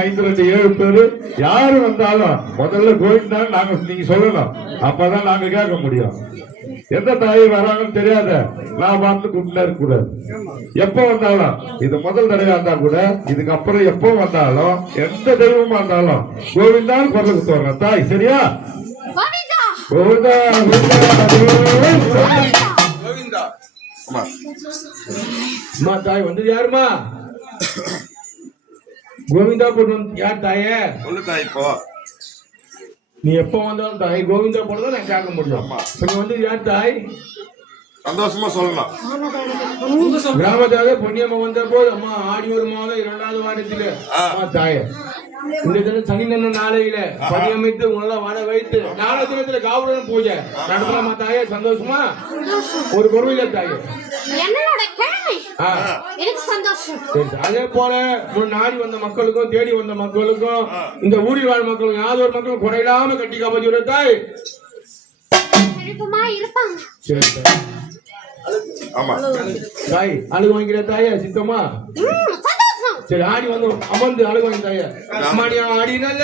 5 2 7 பேரு யாரு வந்தாலும் முதல்ல கோவிந்தா நாங்க நீங்க சொல்லணும். அப்பதான் நாங்க கேட்க முடியும். எந்த தாய் வராங்கன்னு தெரியாத நான் பார்த்து கூப்பிட்டு இருக்க கூடாது. எப்ப வந்தாலும் இது முதல் தடவை வந்தா கூட இதுக்கப்புறம் எப்ப வந்தாலும் எந்த தெய்வமா இருந்தாலும் கோவிந்தான் குரல் குத்துவாங்க தாய். சரியா? கோவிந்தா கோவிந்தா. அம்மா தாய் வந்து யாருமா? கோவிந்தா போட்டு யார் தாயே? சொல்லு தாய். இப்போ நீ எப்ப வந்தாலும் தாய் கோவிந்தா போனதான் நான் கேட்க முடியும். நீ வந்து யார் தாய்? சந்தோஷமா சொல்லலாம். கிராமத்தாக பொன்னியம்மா வந்த போது அம்மா ஆடி ஒரு மாதம் 2வது வாரத்தில தாய இந்த தினம் சனி நன்ன நாளையில பணியமைத்து உங்களெல்லாம் வர வைத்து 4 தினத்துல காவலன் பூஜை நடத்தலாமா தாயே? சந்தோஷமா? ஒரு குறவில்ல தாயே. அதே போல நாடி வந்த மக்களுக்கும் தேடி வந்த மக்களுக்கும் இந்த ஊரில் வாழ் மக்களுக்கும் யாதொரு மக்களும் குறையில்லாம கட்டி காப்பாற்றி விட தாய். ஆமா தாய் அழுகு வாங்கிற தாயா சித்தமா? சரி ஆடி வந்து அமர்ந்து அழுகு வாங்கி தாயா. மணி ஆடி நல்ல